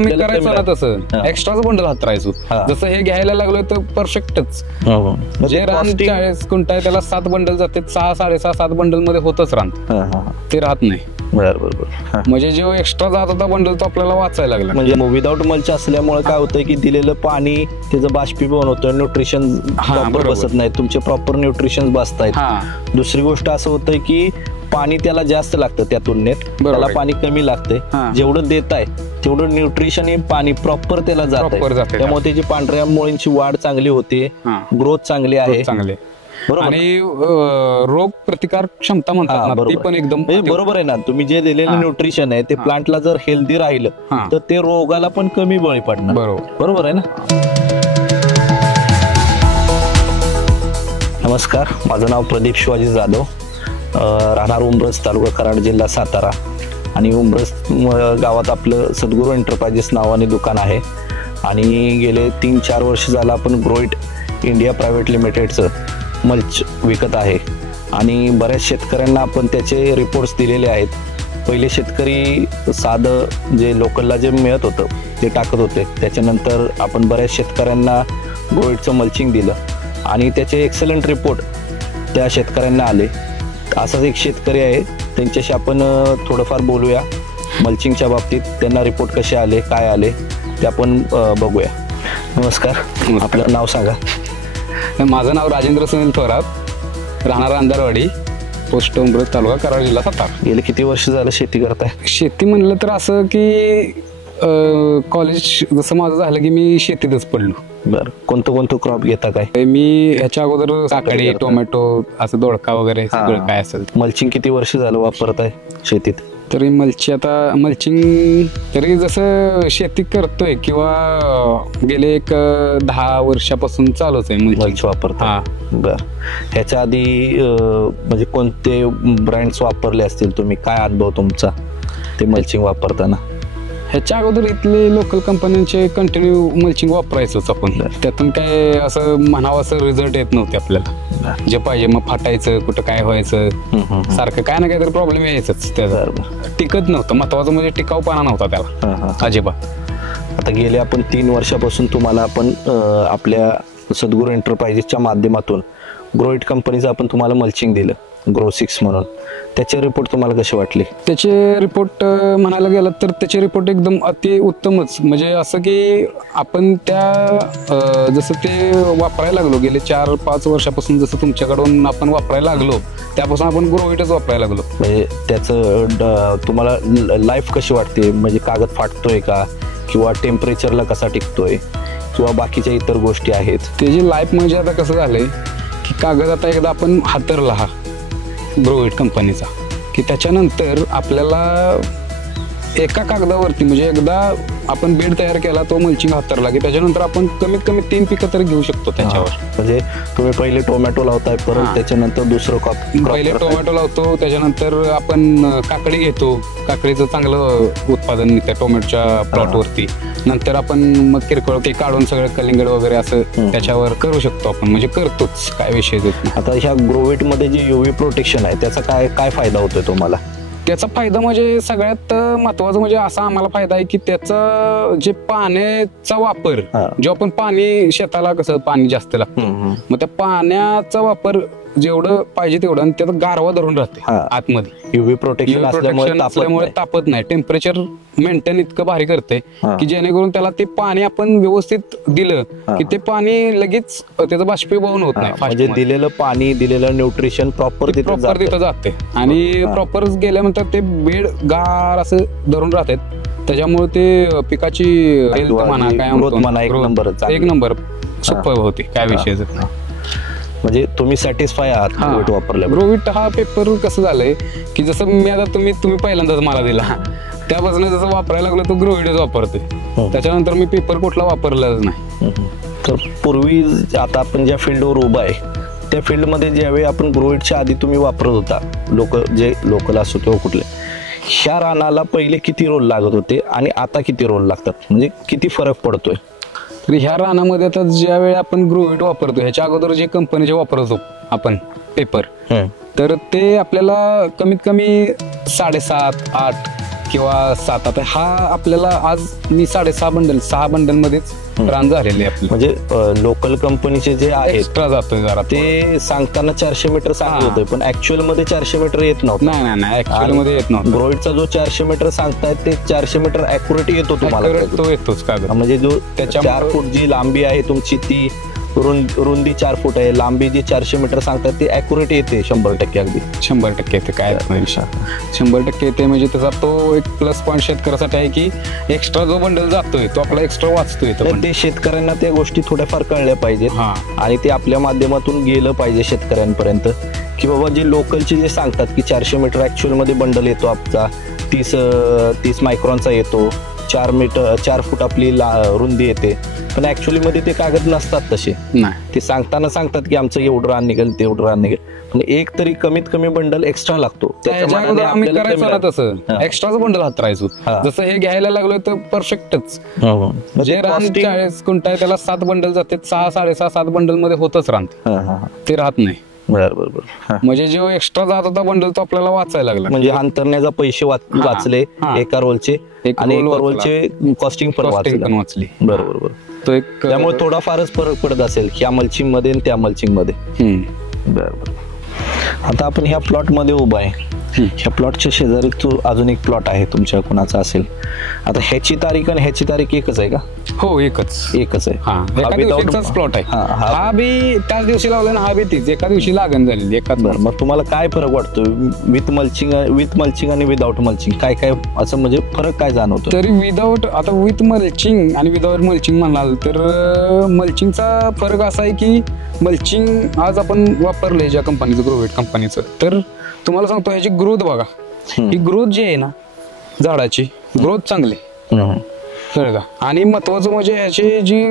आम्ही करायचो ना तसं एक्स्ट्राचं बंडल हातरायचो. जसं हे घ्यायला लागलोय तर परफेक्टच. जे रान 40 गुंठ आहे त्याला 7 बंडल जाते, 6 6.5 7 बंडल मध्ये होतच रान, ते राहत नाही. बरोबर. म्हणजे जो एक्स्ट्रा जात होता बंडल तो आपल्याला वाचायला लागला. म्हणजे विदाउट मल्च असल्यामुळे काय होतंय की दिलेलं पाणी त्याचं बाष्पीभवन होतं, न्यूट्रिशन प्रॉपर बसत नाही, तुमचे प्रॉपर न्यूट्रिशन बसतायत. दुसरी गोष्ट असं होतंय की पाणी त्याला जास्त लागतं त्या तुलनेत, त्याला पाणी कमी लागतंय. जेवढं देत आहे तेवढं न्यूट्रिशन हे पाणी प्रॉपर त्याला जात आहे, त्यामुळे त्याची पांढऱ्या मुळींची वाढ चांगली होते, ग्रोथ चांगली आहे. आणि रोग प्रतिकार क्षमता म्हणतात ती पण एकदम बरोबर आहे ना. तुम्ही जे दिलेलं न्यूट्रिशन आहे ते प्लांटला जर हेल्दी राहिलं तर ते रोगाला पण कमी बळी पडणार. बरोबर आहे ना. नमस्कार, माझं नाव प्रदीप शिवाजी जाधव, राहणार उंब्रज, तालुका कराड, जिल्हा सातारा. आणि उंब्रज गावात आपलं सद्गुरू एंटरप्राइजेस नावाने दुकान आहे. आणि गेले 3-4 वर्ष झालं आपण ग्रोइट इंडिया प्रायव्हेट लिमिटेडचं मल्च विकत आहे. आणि बऱ्याच शेतकऱ्यांना आपण त्याचे रिपोर्ट्स दिलेले आहेत. पहिले शेतकरी साधं जे लोकलला जे मिळत होतं ते टाकत होते, त्याच्यानंतर आपण बऱ्याच शेतकऱ्यांना ग्रोइटचं मल्चिंग दिलं आणि त्याचे एक्सलंट रिपोर्ट त्या शेतकऱ्यांना आले. असाच एक शेतकरी आहे, त्यांच्याशी आपण थोडंफार बोलूया मल्चिंगच्या बाबतीत. त्यांना रिपोर्ट कसे आले, काय आले ते आपण बघूया. नमस्कार, आपलं नाव सांगा. माझं नाव राजेंद्र सुनील थोरात, राहणार अंधारवाडी, पोस्ट उंब्रज, तालुका कराड, जिल्हा सातारा. गेले किती वर्ष झालं शेती करताय? शेती म्हणलं तर असं की कॉलेज जसं माझं झालं की मी शेतीतच पडलो. बरं, कोणतं क्रॉप घेता काय? मी ह्याच्या अगोदर काकडी, टोमॅटो, असं दोडका वगैरे सगळं काय असेल. मल्चिंग किती वर्ष झालं वापरताय शेतीत? तरी मल्चिंग तरी जसं शेती करतोय किंवा गेले एक 10 वर्षापासून चालूच आहे मल्च वापरता. बर, ह्याच्या आधी म्हणजे कोणते ब्रँड्स वापरले असतील तुम्ही? काय अनुभव तुमचा ते मल्चिंग वापरताना? ह्याच्या अगोदर इथले लोकल कंपन्यांचे कंटिन्यू मल्चिंग वापरायचोच आपण. त्यातून काय असं म्हणावं असं रिझल्ट येत नव्हते आपल्याला. जे पाहिजे मग फाटायचं, कुठं काय व्हायचं, सारखं काय ना काहीतरी प्रॉब्लेम यायचंच. त्याचा टिकत नव्हतं. महत्वाचं म्हणजे टिकाऊपणा नव्हता त्याला अजिबात. आता गेले आपण 3 वर्षापासून तुम्हाला आपण आपल्या सद्गुरू एंटरप्राइजेसच्या माध्यमातून ग्रोइट कंपनीचं आपण तुम्हाला मल्चिंग दिलं, ग्रो 6 म्हणून. त्याचे रिपोर्ट तुम्हाला कसे वाटले? त्याचे रिपोर्ट म्हणायला गेलं तर त्याचे रिपोर्ट एकदम अति उत्तमच. म्हणजे असं की आपण त्या जसं ते वापरायला लागलो गेले 4-5 वर्षापासून, जसं तुमच्याकडून आपण वापरायला लागलो त्यापासून आपण ग्रोइटच वापरायला लागलो. म्हणजे त्याचं तुम्हाला लाईफ कशी वाटते? म्हणजे कागद फाटतोय का, किंवा टेम्परेचरला कसा टिकतोय, किंवा बाकीच्या इतर गोष्टी आहेत? त्याची लाईफ म्हणजे आता कसं झालंय की कागद आता एकदा आपण हातरला हा ग्रोइट कंपनीचा की त्याच्यानंतर आपल्याला एका कागदावरती म्हणजे एकदा आपण बेड तयार केला, तो मल्चिंग हातरला की त्याच्यानंतर आपण कमीत कमी 3 पिकं तरी घेऊ शकतो त्याच्यावर. म्हणजे तुम्ही पहिले टोमॅटो लावताय, परत त्याच्यानंतर दुसरं पहिले टोमॅटो लावतो, त्याच्यानंतर आपण काकडी घेतो, काकडीचं चांगलं उत्पादन निघतं टोमॅटोच्या प्लॉटवरती. नंतर आपण मग किरकोळ ते काढून सगळं कलिंगड वगैरे असं त्याच्यावर करू शकतो आपण, म्हणजे करतोच, काय विषय देत नाही. आता ह्या ग्रोइट मध्ये जे UV प्रोटेक्शन आहे त्याचा काय फायदा होतोय तुम्हाला? त्याचा फायदा म्हणजे सगळ्यात महत्वाचं म्हणजे असा आम्हाला फायदा आहे की त्याचा जे पाण्याचा वापर, जेव्हा आपण पाणी शेताला कसं पाणी जास्त लागतं, मग त्या पाण्याचा वापर जेवढं पाहिजे तेवढं, आणि त्याचा गारवा धरून राहते आतमध्ये. UV प्रोटेक्शन असल्यामुळे तापत नाही, टेम्परेचर मेंटेन इतकं भारी करते की जेणेकरून त्याला ते पाणी आपण व्यवस्थित दिलं की ते पाणी लगेच त्याचं बाष्पीभवन होत नाही. म्हणजे दिलेलं पाणी, दिलेलं न्यूट्रिशन प्रॉपर तिथं जाते आणि प्रॉपर गेल्यानंतर ते बेड गार असं धरून राहतात. त्याच्यामुळे ते पिकाची हेल्थ म्हणा काय एक नंबर सुपर होते, काय विषयच नाही. म्हणजे तुम्ही सॅटिस्फाय आहात ग्रोइट वापरल्या? ग्रोइट हा पेपर कसं झालंय की जसं मी आता तुम्ही पहिल्यांदाच मला दिला, त्यापासून जसं वापरायला लागलो तो ग्रोइटच वापरतोय. त्याच्यानंतर मी पेपर कुठला वापरलाच नाही. तर पूर्वी आता आपण ज्या फील्डवर उभा आहे त्या फील्डमध्ये ज्यावेळी आपण ग्रोइटच्या आधी तुम्ही वापरत होता, लोकल असो किंवा कुठले, ह्या रानाला पहिले किती रोल लागत होते आणि आता किती रोल लागतात? म्हणजे किती फरक पडतोय? तर ह्या रानामध्ये आता ज्या वेळी आपण ग्रोइट वापरतो, ह्याच्या अगोदर जे कंपनीचे वापरतो आपण पेपर, तर ते आपल्याला कमीत कमी 7.5-8 किंवा 7 आता हा आपल्याला आज मी 6.5 बंडल 6 बंडल मध्येच रान झालेले आपलं. म्हणजे लोकल कंपनीचे जे आहेत एक्स्ट्रा जातोय जरा ते सांगताना 400 मीटर सांगत होते, पण ऍक्च्युअल मध्ये 400 मीटर येत नव्हतं. नाही ऍक्च्युअल मध्ये येत नव्हतं. ग्रोइडचा जो 400 मीटर सांगतायत ते 400 मीटर ऍक्युरेट येतो तुम्हाला. तो येतोच का म्हणजे जो त्याच्या 4 फूट जी लांबी आहे तुमची ती रुंदी 4 फूट आहे, लांबी जी 400 मीटर सांगतात ते ऍक्युरेट येते 100% अगदी 100% येते. काय 100% येते. म्हणजे त्याचा तो एक प्लस पॉईंट शेतकऱ्यासाठी आहे की एक्स्ट्रा जो बंडल जातोय तो आपला एक्स्ट्रा वाचतोय. ते शेतकऱ्यांना त्या गोष्टी थोड्याफार कळल्या पाहिजेत आणि ते आपल्या माध्यमातून गेलं पाहिजे शेतकऱ्यांपर्यंत की बाबा जे लोकलचे जे सांगतात की 400 मीटर ऍक्च्युअल मध्ये बंडल येतो आपला 30 मायक्रॉनचा येतो, 4 फूट आपली रुंदी येते, पण ऍक्च्युअली मध्ये ते कागद नसतात तसे. ते सांगताना सांगतात की आमचं एवढं रान निघेल तेवढं रान निघेल, पण एक तरी कमीत कमी बंडल एक्स्ट्रा लागतो. एक्स्ट्राचं बंडल हातरायचो. जसं हे घ्यायला लागलोय तर परफेक्टच. जे रान 40 गुंठ आहे त्याला 7 बंडल जाते, 6 साडेसहा 7 बंडल मध्ये होतच रान ते राहत नाही. बरोबर. म्हणजे जो एक्स्ट्रा जात होता बंडल तो आपल्याला वाचायला लागला. म्हणजे अंतरण्याचा पैसे वाचले एका रोलचे आणि एका रोलचे कॉस्टिंग पण वाचली. बरोबर. तो एक त्यामुळे थोडाफारच फरक पडत असेल ह्या मल्चिंग मध्ये आणि त्या मल्चिंग मध्ये. बरोबर. आता आपण ह्या प्लॉट मध्ये उभा आहे. ह्या प्लॉटच्या शेजारी तो अजून एक प्लॉट आहे तुमच्या कोणाचा असेल. आता ह्याची तारीख आणि ह्याची तारीख एकच आहे का? हो एकच आहे. प्लॉट आहे. हा बी त्याच दिवशी लावला ना, हा बी तीच एका दिवशी लागण झालेली एकाच. मग तुम्हाला काय फरक वाटतो विथ मल्चिंग आणि विदाऊट मल्चिंग? काय असं म्हणजे फरक काय जाणवतो? तरी विथ मल्चिंग आणि विदाऊट मल्चिंग म्हणाल तर मल्चिंगचा फरक असा आहे की मल्चिंग आज आपण वापरलंय ज्या कंपनीचं ग्रोवेट कंपनीचं, तर तुम्हाला सांगतो ह्याची ग्रोथ बघा. ही ग्रोथ जी आहे ना झाडाची ग्रोथ चांगली कळलं का. आणि महत्वाचं म्हणजे ह्याची जी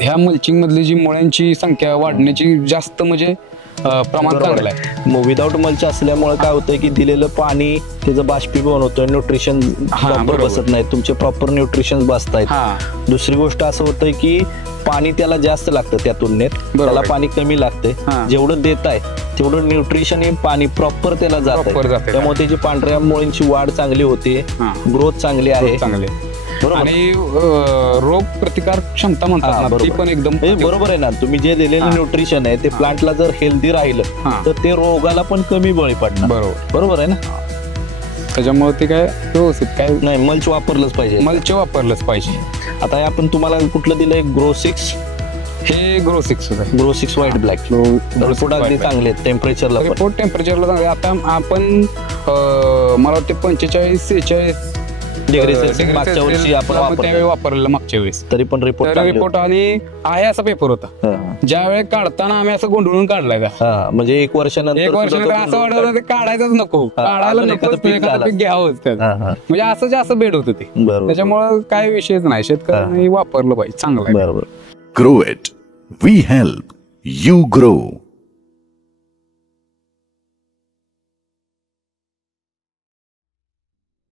ह्या मल्चिंग मधली जी मुळ्यांची संख्या वाढण्याची जास्त म्हणजे प्रमाण चांगलं आहे. मग विदाऊट मल्च असल्यामुळे काय होतंय की दिलेलं पाणी त्याचं बाष्पीभवन होतं, न्यूट्रिशन प्रॉपर बसत नाही, तुमचे प्रॉपर न्यूट्रिशन बसतायत. दुसरी गोष्ट असं होतंय की पाणी त्याला जास्त लागतं त्या तुलनेत, त्याला पाणी कमी लागते. जेवढं देत आहे तेवढं न्यूट्रिशन हे पाणी प्रॉपर त्याला जात आहे, त्यामुळे त्याची पांढऱ्या मुळींची वाढ चांगली होते, ग्रोथ चांगली आहे. आणि रोग प्रतिकार क्षमता म्हणतात ती पण एकदम बरोबर आहे ना. तुम्ही जे दिलेलं न्यूट्रिशन आहे ते प्लांटला जर हेल्दी राहिलं तर ते रोगाला पण कमी बळी पडणार. बरोबर आहे ना. त्याच्यामुळे ते काय व्यवस्थित काय नाही मल्च वापरलंच पाहिजे. आता आपण तुम्हाला कुठलं दिलंय? ग्रो 6. हे ग्रो 6 आहे. Grow 6 white black. रिपोर्ट अगदी चांगले आहेत टेम्परेचरला. टेम्परेचरला चांगले. आता आपण मला वाटते 45-46 डिग्री सेल्सिअस मागच्या वर्षी आपण त्यावेळी वापरलेलं मागच्या वेळेस. तरी पण रिपोर्ट आणि आहे असा पेपर होता ज्यावेळी काढताना आम्ही असं गोंधळून काढलाय का. म्हणजे 1 वर्षानंतर असं वाटत ते काढायचंच नको, काढायला नको, घ्यावंच त्याचं. म्हणजे असं जे असं बेड होतं ते. त्याच्यामुळे काय विषयच नाही, शेतकऱ्यांनी वापरलं पाहिजे. चांगलं आहे. बरोबर. Grow it, we help you grow.